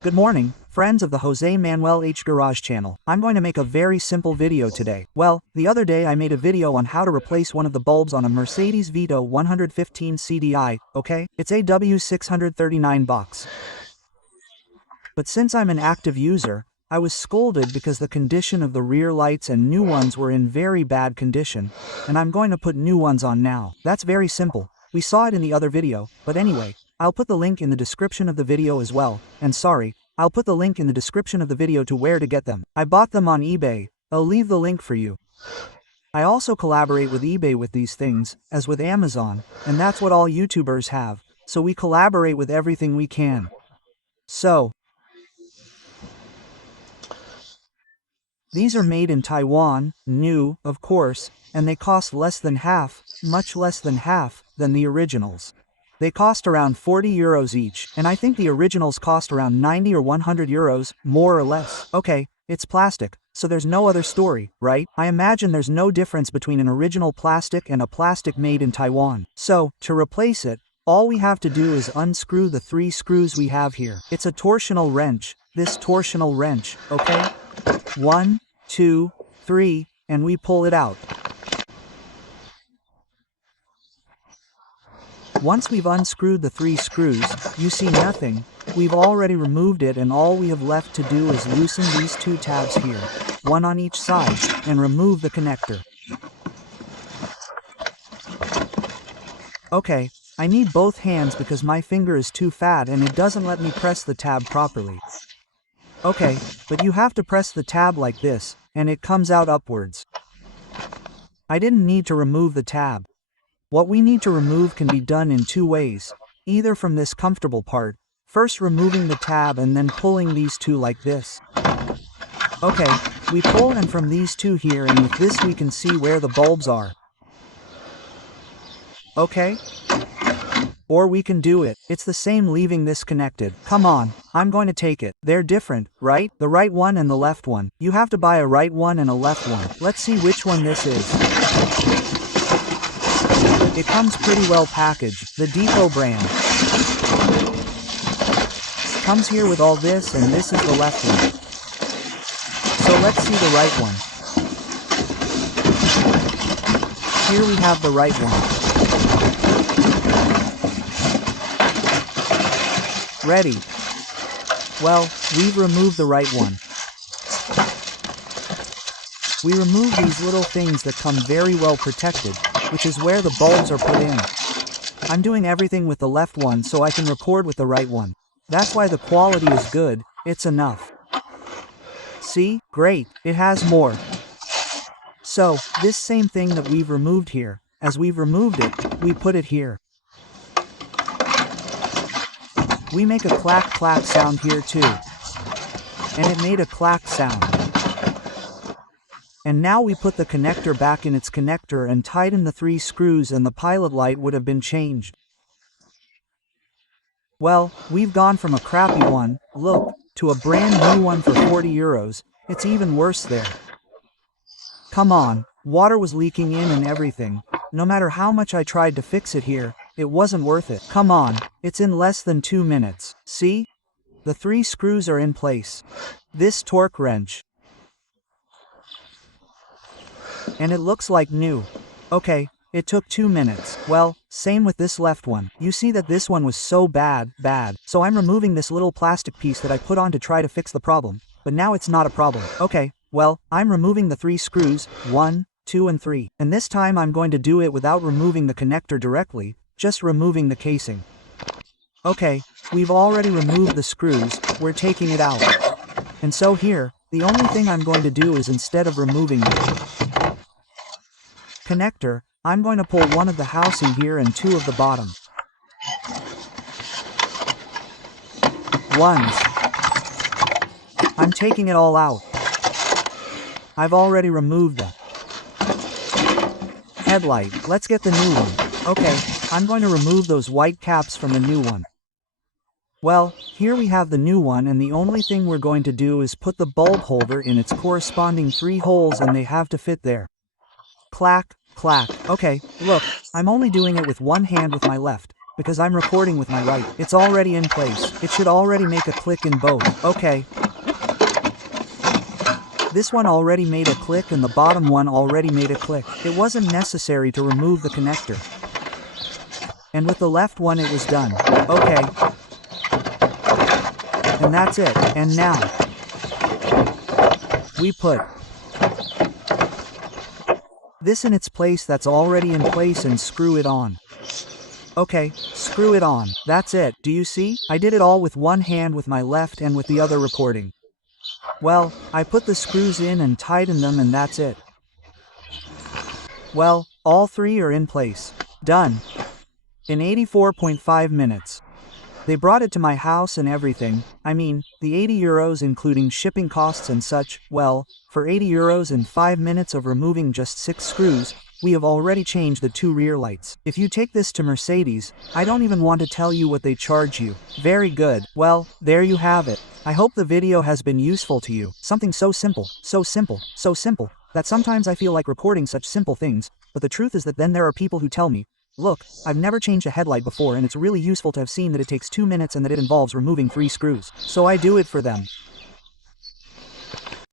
Good morning, friends of the Jose Manuel H Garage channel. I'm going to make a very simple video today. Well, the other day I made a video on how to replace one of the bulbs on a Mercedes Vito 115 CDI, okay? It's a W639 box. But since I'm an active user, I was scolded because the condition of the rear lights and new ones were in very bad condition, and I'm going to put new ones on now. That's very simple. We saw it in the other video, but anyway, I'll put the link in the description of the video as well, and sorry, I'll put the link in the description of the video to where to get them. I bought them on eBay. I'll leave the link for you. I also collaborate with eBay with these things, as with Amazon, and that's what all YouTubers have, so we collaborate with everything we can. So, these are made in Taiwan, new, of course, and they cost less than half, much less than half, than the originals. They cost around 40 euros each, and I think the originals cost around 90 or 100 euros, more or less. Okay, it's plastic, so there's no other story, right? I imagine there's no difference between an original plastic and a plastic made in Taiwan. So, to replace it, all we have to do is unscrew the 3 screws we have here. It's a torsional wrench, this torsional wrench, okay? 1, 2, 3, and we pull it out. Once we've unscrewed the 3 screws, you see nothing. We've already removed it, and all we have left to do is loosen these 2 tabs here, one on each side, and remove the connector. Okay, I need both hands because my finger is too fat and it doesn't let me press the tab properly. Okay, but you have to press the tab like this, and it comes out upwards. I didn't need to remove the tab. What we need to remove can be done in 2 ways, either from this comfortable part, first removing the tab and then pulling these 2 like this. Okay, we pull, and from these 2 here, and with this we can see where the bulbs are. Okay? Or we can do it. It's the same leaving this connected. Come on, I'm going to take it. They're different, right? The right one and the left one. You have to buy a right one and a left one. Let's see which one this is. It comes pretty well packaged, the Depot brand. Comes here with all this, and this is the left one. So let's see the right one. Here we have the right one. Ready. Well, we've removed the right one. We remove these little things that come very well protected, which is where the bulbs are put in. I'm doing everything with the left one so I can record with the right one. That's why the quality is good, it's enough. See? Great, it has more. So, this same thing that we've removed here, as we've removed it, we put it here. We make a clack clack sound here too. And it made a clack sound. And now we put the connector back in its connector and tighten the 3 screws, and the pilot light would have been changed. Well, we've gone from a crappy one, look, to a brand new one for 40 euros. It's even worse there. Come on, water was leaking in and everything. No matter how much I tried to fix it here, it wasn't worth it. Come on, it's in less than 2 minutes. See? The 3 screws are in place. This torque wrench. And it looks like new. Okay, it took 2 minutes. Well, same with this left one. You see that this one was so bad. So I'm removing this little plastic piece that I put on to try to fix the problem. But now it's not a problem. Okay, well, I'm removing the 3 screws, 1, 2 and 3. And this time I'm going to do it without removing the connector directly, just removing the casing. Okay, we've already removed the screws, we're taking it out. And so here, the only thing I'm going to do is, instead of removing the connector, I'm going to pull one of the housing here and 2 of the bottom ones. I'm taking it all out. I've already removed the headlight. Let's get the new one. Okay, I'm going to remove those white caps from the new one. Well, here we have the new one, and the only thing we're going to do is put the bulb holder in its corresponding 3 holes, and they have to fit there. Clack, clack. Okay, look, I'm only doing it with one hand with my left. because I'm recording with my right. It's already in place. It should already make a click in both. Okay. This one already made a click and the bottom one already made a click. It wasn't necessary to remove the connector. And with the left one it was done. Okay. And that's it. And now we put this in its place that's already in place and screw it on. Okay, screw it on. That's it. Do you see? I did it all with one hand with my left and with the other recording. Well, I put the screws in and tightened them and that's it. Well, all three are in place. Done. In 84.5 minutes. They brought it to my house and everything. I mean, the €80 including shipping costs and such. Well, for €80 and 5 minutes of removing just 6 screws, we have already changed the 2 rear lights. If you take this to Mercedes, I don't even want to tell you what they charge you. Very good. Well, there you have it. I hope the video has been useful to you. Something so simple, that sometimes I feel like recording such simple things, but the truth is that then there are people who tell me, look, I've never changed a headlight before and it's really useful to have seen that it takes 2 minutes and that it involves removing 3 screws. So I do it for them.